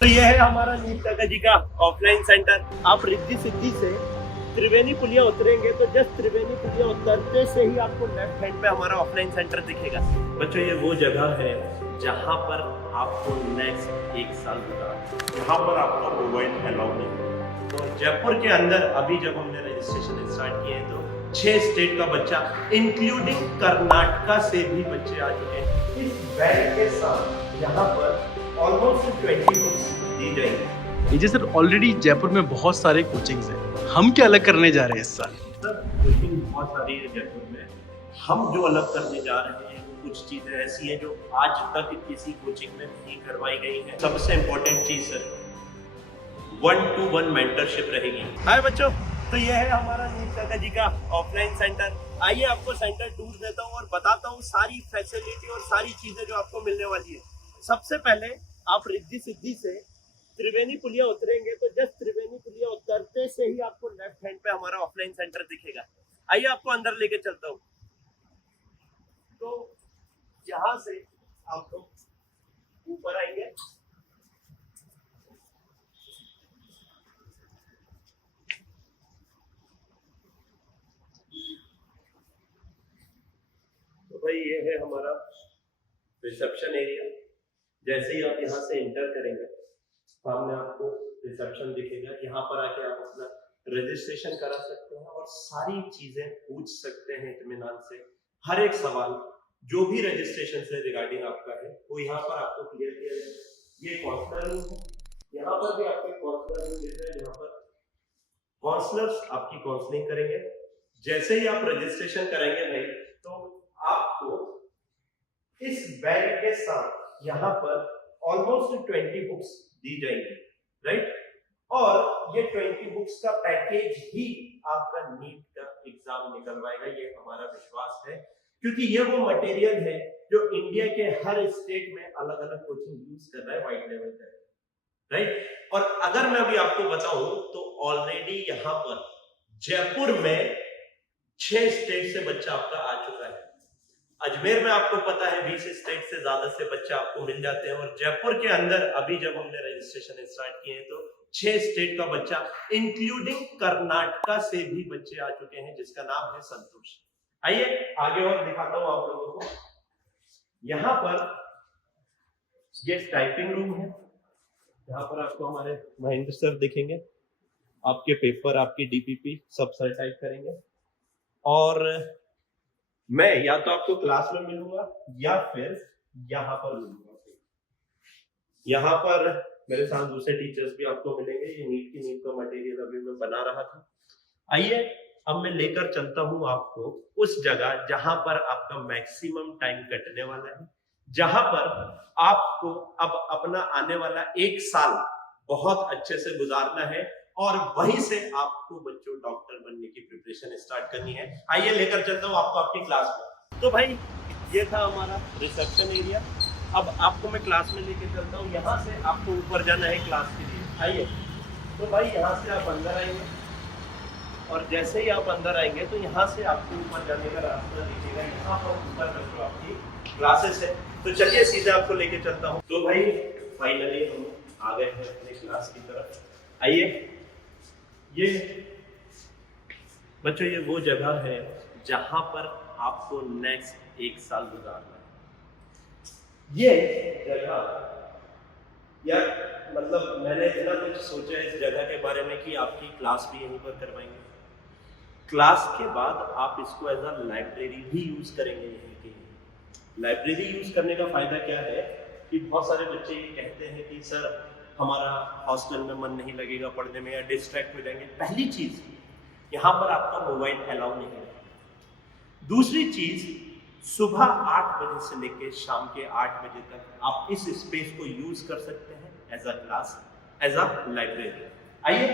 तो ये है हमारा नीट काका जी का ऑफलाइन सेंटर। आप रिद्धि सिद्धि से त्रिवेणी पुलिया उतरेंगे तो जस्ट त्रिवेणी पुलिया उतरते से ही आपको लेफ्ट हैंड पे हमारा ऑफलाइन सेंटर दिखेगा। बच्चों ये वो जगह है जहाँ पर आपको नेक्स्ट 1 साल गुजारना, यहाँ पर आपका मोबाइल अलाउ नहीं है। तो जयपुर के अंदर अभी जब हमने रजिस्ट्रेशन स्टार्ट किए हैं तो 6 स्टेट का बच्चा इंक्लूडिंग कर्नाटका से भी बच्चे आ चुके हैं। इस बैग के साथ यहाँ पर ऑलमोस्ट 20 बुक्स दी जाएंगी। जी सर, ऑलरेडी जयपुर में बहुत सारे कोचिंग्स हैं, हम क्या अलग करने जा रहे हैं इस साल? सर कोचिंग बहुत सारी है जयपुर में। हम जो अलग करने जा रहे हैं वो कुछ चीजें ऐसी हैं जो आज तक किसी कोचिंग में नहीं करवाई गई है। सबसे इम्पोर्टेंट चीज सर 1-to-1 मेंटरशिप रहेगी। हाय बच्चों, तो ये है हमारा नीट काका जी का ऑफलाइन सेंटर। आइए आपको सेंटर टूर देता हूँ और बताता हूँ सारी फैसिलिटी और सारी चीजें जो आपको मिलने वाली है। सबसे पहले आप रिद्धि सिद्धि से त्रिवेणी पुलिया उतरेंगे तो जस्ट त्रिवेणी पुलिया उतरते से ही आपको लेफ्ट हैंड पे हमारा ऑफलाइन सेंटर दिखेगा। आइए आपको अंदर लेके चलता हूँ। तो यहाँ से आप लोग ऊपर आएंगे, तो भाई ये है हमारा रिसेप्शन एरिया। जैसे ही आप यहाँ से इंटर करेंगे सामने आपको रिसेप्शन दिखेगा। यहाँ पर आके आप अपना रजिस्ट्रेशन करा सकते हैं और सारी चीजें पूछ सकते हैं इत्मीनान से। हर एक सवाल जो भी रजिस्ट्रेशन से रिगार्डिंग आपका है वो यहाँ पर आपको क्लियर किया जाएगा। ये काउंसलर रूम है, यहाँ पर भी आपको काउंसलर रूम दिख रहा है जहाँ पर काउंसलर्स आपकी काउंसलिंग करेंगे। जैसे ही आप रजिस्ट्रेशन कराएंगे भाई तो आपको इस बैग के साथ यहाँ पर ऑलमोस्ट 20 बुक्स दी जाएंगी, राइट। और ये 20 बुक्स का पैकेज ही आपका नीट का एग्जाम निकलवाएगा, ये हमारा विश्वास है। क्योंकि ये वो मटेरियल है जो इंडिया के हर स्टेट में अलग अलग कोचिंग यूज कर रहा है वाइड लेवल पर, राइट। और अगर मैं अभी आपको बताऊं तो ऑलरेडी यहाँ पर जयपुर में 6 स्टेट से बच्चा आपका आ चुका है। अजमेर में आपको पता है 20 स्टेट से ज्यादा से बच्चे आपको मिल जाते हैं। और जयपुर के अंदर अभी जब हमने रजिस्ट्रेशन स्टार्ट किए हैं तो 6 स्टेट का बच्चा इंक्लूडिंग कर्नाटका से भी बच्चे आ चुके हैं जिसका नाम है संतोष। आइए आगे और दिखाता हूं आप लोगों को। यहाँ पर ये टाइपिंग रूम है, यहाँ पर आपको हमारे महेंद्र सर दिखेंगे। आपके पेपर, आपकी डीपीपी सब सर टाइप करेंगे और मैं या तो आपको क्लास में मिलूंगा या फिर यहाँ पर मिलूंगा। यहाँ पर मेरे साथ दूसरे टीचर्स भी आपको मिलेंगे। ये नीट का मटेरियल अभी मैं बना रहा था। आइए अब मैं लेकर चलता हूँ आपको उस जगह जहां पर आपका मैक्सिमम टाइम कटने वाला है, जहां पर आपको अब अपना आने वाला 1 साल बहुत अच्छे से गुजारना है और वहीं से आपको बच्चों डॉक्टर बनने की प्रिपरेशन स्टार्ट करनी है। आइए लेकर चलता हूँ आपको अपनी क्लास में। तो भाई ये था हमारा रिसेप्शन एरिया। अब आपको मैं क्लास में लेकर चलता हूँ। यहाँ से आपको ऊपर जाना है क्लास के लिए। आइए, तो भाई यहाँ से आप अंदर आएंगे और जैसे ही आप अंदर आएंगे तो यहाँ से आपको ऊपर जाने का रास्ता दीजिएगा। यहाँ पर ऊपर बच्चों आपकी क्लासेस है। तो चलिए सीधे आपको लेके चलता हूँ। तो भाई फाइनली हम आ गए हैं अपने क्लास की तरफ। आइए, ये बच्चों ये वो जगह है जहां पर आपको नेक्स्ट 1 साल गुजारना है। ये जगह यार मतलब मैंने इतना कुछ सोचा है इस जगह के बारे में कि आपकी क्लास भी यहीं पर करवाएंगे। क्लास के बाद आप इसको एज अ लाइब्रेरी भी यूज करेंगे। यहीं के लाइब्रेरी यूज करने का फायदा क्या है कि बहुत सारे बच्चे ये कहते हैं कि सर हमारा हॉस्टल में मन नहीं लगेगा पढ़ने में या डिस्ट्रैक्ट हो जाएंगे। पहली चीज यहाँ पर आपका मोबाइल अलाउ नहीं है। दूसरी चीज सुबह 8 बजे से लेकर शाम के 8 बजे तक आप इस स्पेस को यूज कर सकते हैं as a class, as a library. आइए,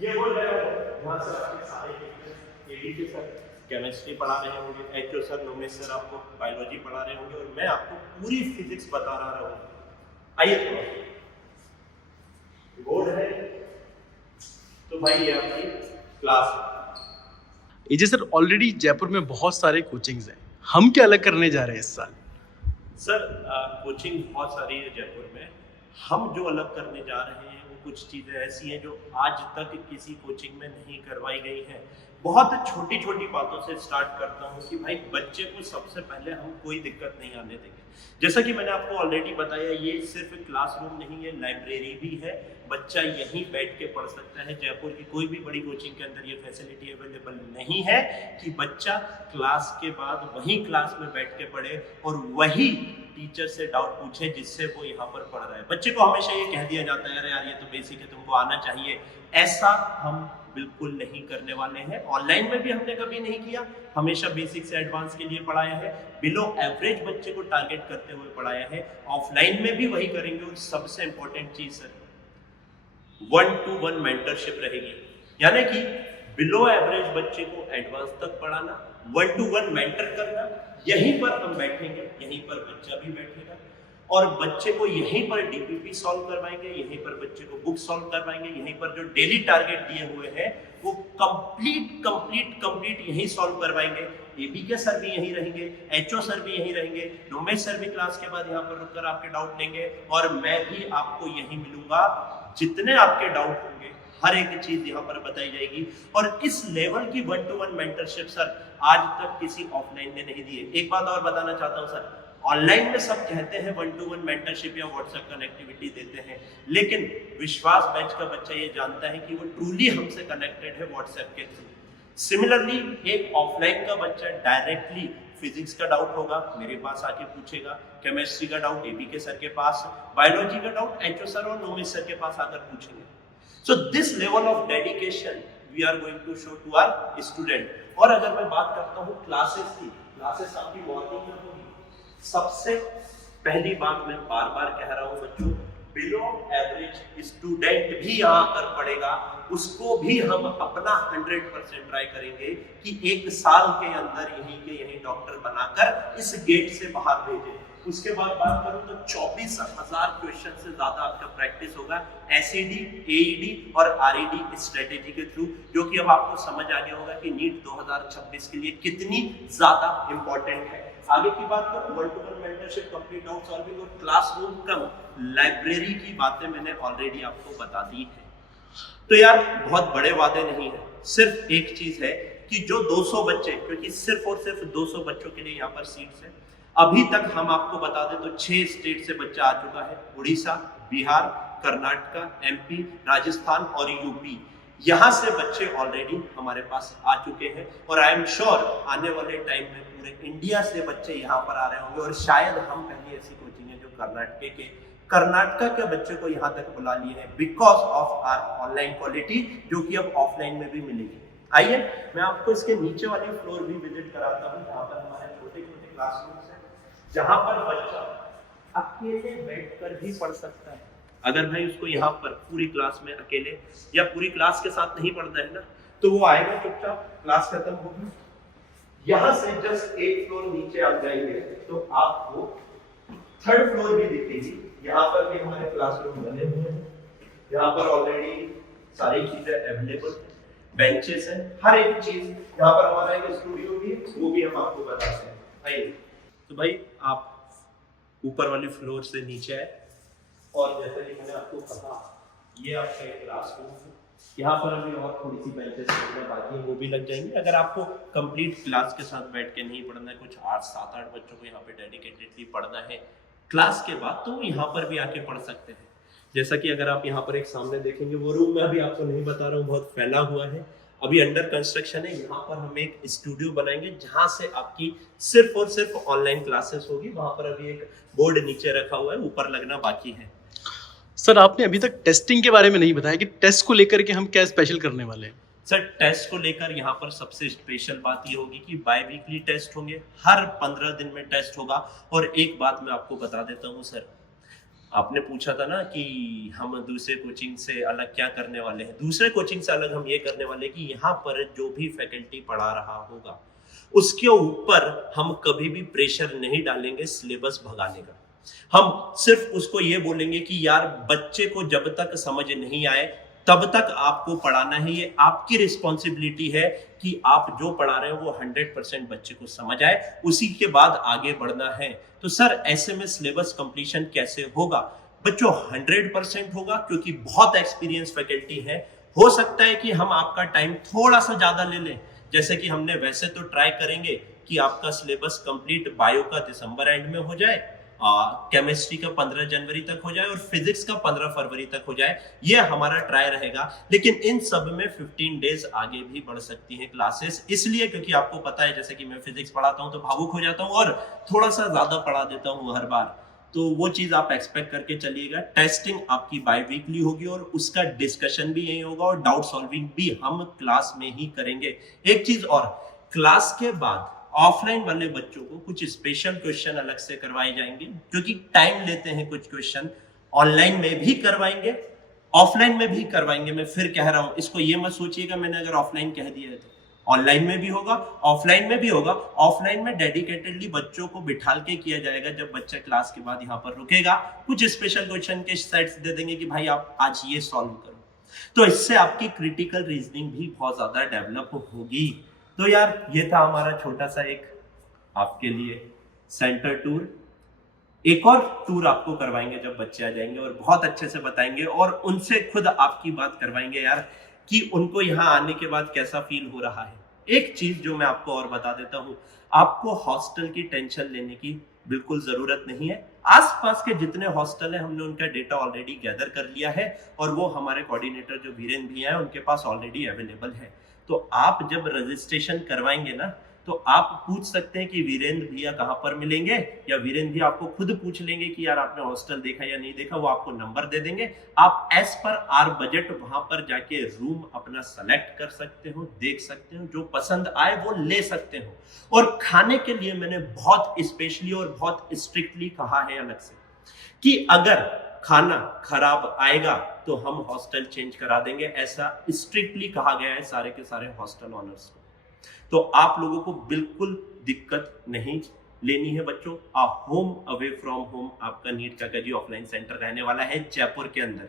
ये वो जगह है जहाँ से आपके सारे एडीटी सर केमिस्ट्री पढ़ा रहे होंगे, एचओ सर, नोमेश सर आपको बायोलॉजी पढ़ा रहे होंगे और मैं आपको पूरी फिजिक्स बता रहा हूँ। आइए थोड़ा बोर्ड है तो भाई ये आपकी क्लास है। जी सर, ऑलरेडी जयपुर में बहुत सारे कोचिंग्स हैं, हम क्या अलग करने जा रहे हैं इस साल? सर कोचिंग बहुत सारी है जयपुर में। हम जो अलग करने जा रहे हैं वो कुछ चीज़ें ऐसी हैं जो आज तक किसी कोचिंग में नहीं करवाई गई हैं। बहुत छोटी छोटी बातों से स्टार्ट करता हूँ कि भाई बच्चे को सबसे पहले हम कोई दिक्कत नहीं आने देंगे। जैसा कि मैंने आपको ऑलरेडी बताया, ये सिर्फ क्लासरूम नहीं है, लाइब्रेरी भी है। बच्चा यहीं बैठ के पढ़ सकता है। जयपुर की कोई भी बड़ी कोचिंग के अंदर ये फैसिलिटी अवेलेबल नहीं है कि बच्चा क्लास के बाद वहीं क्लास में बैठ के पढ़े और वही टीचर से डाउट पूछे जिससे वो यहाँ पर पढ़ रहा है। बच्चे को हमेशा ये कह दिया जाता है, अरे यार ये तो बेसिक है, तुमको आना चाहिए। ऐसा हम बिल्कुल नहीं करने वाले हैं। ऑनलाइन में भी हमने कभी नहीं किया, हमेशा बेसिक से एडवांस के लिए पढ़ाया है, बिलो एवरेज बच्चे को टारगेट करते हुए पढ़ाया है। ऑफलाइन में भी वही करेंगे। और सबसे इंपॉर्टेंट चीज सर, 1-to-1 मेंटरशिप रहेगी, यानी कि बिलो एवरेज बच्चे को एडवांस तक पढ़ाना, 1-to-1 मेंटर करना। यहीं पर हम बैठेंगे, यहीं पर बच्चा भी बैठेगा और बच्चे को यहीं पर डीपीपी सॉल्व करवाएंगे, यहीं पर बच्चे को बुक सॉल्व करवाएंगे, यहीं पर जो डेली टारगेट दिए हुए हैं वो कंप्लीट यहीं सॉल्व करवाएंगे। एबी के सर भी यहीं रहेंगे, एचओ सर भी यहीं रहेंगे, डोमेश सर भी क्लास के बाद यहाँ पर रुककर आपके डाउट लेंगे और मैं भी आपको यहीं मिलूंगा। जितने आपके डाउट होंगे हर एक चीज यहाँ पर बताई जाएगी। और इस लेवल की 1-to-1 मेंटरशिप सर आज तक किसी ऑफलाइन ने नहीं दी है। एक बात और बताना चाहता हूँ सर, ऑनलाइन में सब कहते हैं 1-to-1 मेंटरशिप या व्हाट्सएप कनेक्टिविटी देते हैं, लेकिन विश्वास बैच का बच्चा ये जानता है कि वो ट्रूली हमसे कनेक्टेड है व्हाट्सएप के थ्रू। सिमिलरली एक ऑफलाइन का बच्चा डायरेक्टली फिजिक्स का डाउट होगा मेरे पास आके पूछेगा, केमिस्ट्री का डाउट एबी के सर के पास, बायोलॉजी का डाउट एचओ सर और नोमेश सर के पास आकर पूछेंगे। So this level of dedication we are going to show to our student. और अगर मैं बात करता हूँ क्लासेस की, क्लासेस आपकी मॉर्निंग में होगी। सबसे पहली बात मैं बार बार कह रहा हूं बच्चों, बिलो एवरेज स्टूडेंट भी यहाँ पर पढ़ेगा, उसको भी हम अपना 100% ट्राई करेंगे कि एक साल के अंदर यहीं के यहीं डॉक्टर बनाकर इस गेट से बाहर भेजें। उसके बाद बात करूं तो 24,000 क्वेश्चन से ज्यादा आपका प्रैक्टिस होगा एसईडी, एईडी और आरईडी स्ट्रेटेजी के थ्रू, जो कि अब आपको समझ आ गया होगा कि नीट 2026 के लिए कितनी ज्यादा इंपॉर्टेंट है। आगे की बात करूं, 1-to-1 mentorship, complete doubt solving और क्लासरूम कम लाइब्रेरी की बातें मैंने ऑलरेडी आपको बता दी है। तो यार बहुत बड़े वादे नहीं है, सिर्फ एक चीज है कि जो 200 बच्चे, क्योंकि सिर्फ और सिर्फ 200 बच्चों के लिए यहाँ पर सीट्स है। अभी तक हम आपको बता दें तो 6 स्टेट से बच्चा आ चुका है, उड़ीसा, बिहार, कर्नाटक, एमपी, राजस्थान और यूपी। यहाँ से बच्चे ऑलरेडी हमारे पास आ चुके हैं और आई एम श्योर आने वाले टाइम में पूरे इंडिया से बच्चे यहाँ पर आ रहे होंगे। और शायद हम पहली ऐसी कोचिंग है जो कर्नाटक के बच्चे को यहाँ तक बुला लिए हैं because of our online quality, जो कि अब ऑफलाइन में भी मिलेगी। आइए मैं आपको इसके नीचे वाले फ्लोर भी विजिट कराता हूँ, जहाँ पर हमारे छोटे छोटे क्लासरूम्स हैं, जहाँ पर बच्चा अकेले बैठकर भी पढ़ सकता है। अगर भाई उसको यहाँ पर पूरी क्लास में अकेले या पूरी क्लास के साथ नहीं पढ़ना है ना, तो वो आएगा चुपचाप, क्लास खत्म होगी, यहाँ से जस्ट एक फ्लोर नीचे आप जाएंगे तो आपको 3rd फ्लोर भी दिखेगी। यहाँ पर भी हमारे क्लासरूम बने हुए हैं, यहाँ पर ऑलरेडी सारी चीजें अवेलेबल है, बेंचेस हैं, हर एक चीज। यहाँ पर हमारा एक स्टूडियो भी है, वो भी हम आपको बताते हैं। आइए तो भाई आप ऊपर वाले फ्लोर से नीचे आए और जैसे कि मैंने आपको कहा ये आपका एक क्लासरूम है। यहाँ पर अभी और थोड़ी सी बेंचेस बाकी है, वो भी लग जाएंगे। अगर आपको कंप्लीट क्लास के साथ बैठ के नहीं पढ़ना है, कुछ 7-8 बच्चों को यहाँ पे डेडिकेटेडली पढ़ना है क्लास के बाद, तो यहाँ पर भी आके पढ़ सकते हैं। जैसा कि अगर आप यहाँ पर एक सामने देखेंगे, वो रूम मैं अभी आपको नहीं बता रहा हूँ, बहुत फैला हुआ है, अभी अंडर कंस्ट्रक्शन है। यहाँ पर हम एक स्टूडियो बनाएंगे जहां से आपकी सिर्फ और सिर्फ ऑनलाइन क्लासेस होगी। वहां पर अभी एक बोर्ड नीचे रखा हुआ है, ऊपर लगना बाकी है। सर आपने अभी तक टेस्टिंग के बारे में नहीं बताया कि टेस्ट को लेकर के हम क्या स्पेशल करने वाले हैं। सर टेस्ट को लेकर यहाँ पर सबसे स्पेशल बात ये होगी कि बाय वीकली टेस्ट होंगे, हर 15 दिन में टेस्ट होगा। और एक बात मैं आपको बता देता हूँ सर, आपने पूछा था ना कि हम दूसरे कोचिंग से अलग क्या करने वाले हैं। दूसरे कोचिंग से अलग हम ये करने वाले कि यहाँ पर जो भी फैकल्टी पढ़ा रहा होगा उसके ऊपर हम कभी भी प्रेशर नहीं डालेंगे सिलेबस भगाने का। हम सिर्फ उसको ये बोलेंगे कि यार बच्चे को जब तक समझ नहीं आए तब तक आपको पढ़ाना है। ये आपकी रिस्पॉन्सिबिलिटी है कि आप जो पढ़ा रहे हो वो 100% बच्चे को समझ आए, उसी के बाद आगे बढ़ना है। तो सर ऐसे में सिलेबस कंप्लीशन कैसे होगा? बच्चों 100% होगा, क्योंकि बहुत एक्सपीरियंस फैकल्टी है। हो सकता है कि हम आपका टाइम थोड़ा सा ज्यादा ले लें, जैसे कि हमने वैसे तो ट्राई करेंगे कि आपका सिलेबस कंप्लीट बायो का दिसंबर एंड में हो जाए, केमिस्ट्री का 15 जनवरी तक हो जाए और फिजिक्स का 15 फरवरी तक हो जाए। ये हमारा ट्राई रहेगा। लेकिन इन सब में 15 डेज आगे भी बढ़ सकती हैं क्लासेस, इसलिए क्योंकि आपको पता है जैसे कि मैं फिजिक्स पढ़ाता हूं तो भावुक हो जाता हूं और थोड़ा सा ज्यादा पढ़ा देता हूं हर बार, तो वो चीज आप एक्सपेक्ट करके चलिएगा। टेस्टिंग आपकी बाय वीकली होगी और उसका डिस्कशन भी यही होगा और डाउट सॉल्विंग भी हम क्लास में ही करेंगे। एक चीज और, क्लास के बाद ऑफलाइन वाले बच्चों को कुछ स्पेशल क्वेश्चन अलग से करवाए जाएंगे, क्योंकि टाइम लेते हैं कुछ क्वेश्चन। ऑनलाइन में भी करवाएंगे, ऑफलाइन में भी करवाएंगे। मैं फिर कह रहा हूं, इसको ये मत सोचिएगा मैंने अगर ऑफलाइन कह दिया है तो ऑनलाइन में भी होगा, ऑफलाइन में भी होगा। ऑफलाइन में डेडिकेटेडली बच्चों को बिठाल के किया जाएगा। जब बच्चा क्लास के बाद यहाँ पर रुकेगा, कुछ स्पेशल क्वेश्चन के सेट्स दे देंगे कि भाई आप आज ये सॉल्व करो, तो इससे आपकी क्रिटिकल रीजनिंग भी बहुत ज्यादा डेवलप होगी। तो यार ये था हमारा छोटा सा एक आपके लिए सेंटर टूर। एक और टूर आपको करवाएंगे जब बच्चे आ जाएंगे और बहुत अच्छे से बताएंगे और उनसे खुद आपकी बात करवाएंगे यार कि उनको यहाँ आने के बाद कैसा फील हो रहा है। एक चीज जो मैं आपको और बता देता हूँ, आपको हॉस्टल की टेंशन लेने की बिल्कुल जरूरत नहीं है। आसपास के जितने हॉस्टल है हमने उनका डेटा ऑलरेडी गैदर कर लिया है और वो हमारे कोऑर्डिनेटर जो वीरेंद्र भैया है उनके पास ऑलरेडी अवेलेबल है। तो आप जब रजिस्ट्रेशन करवाएंगे ना, तो आप पूछ सकते हैं कि वीरेंद्र भैया कहाँ पर मिलेंगे, या वीरेंद्र भैया आपको खुद पूछ लेंगे कि यार आपने हॉस्टल देखा या नहीं देखा, वो आपको नंबर दे देंगे। आप एज पर आर बजट वहां पर जाके रूम अपना सेलेक्ट कर सकते हो, देख सकते हो, जो पसंद आए वो ले सकते हो। और खाने के लिए मैंने बहुत स्पेशली और बहुत स्ट्रिक्टली कहा है अलग से कि अगर खाना खराब आएगा तो हम हॉस्टल चेंज करा देंगे, ऐसा स्ट्रिक्टली कहा गया है सारे के सारे हॉस्टल ऑनर्स को। तो आप लोगों को बिल्कुल दिक्कत नहीं लेनी है बच्चों। होम अवे फ्रॉम होम आपका नीट काका जी ऑफलाइन सेंटर रहने वाला है जयपुर के अंदर।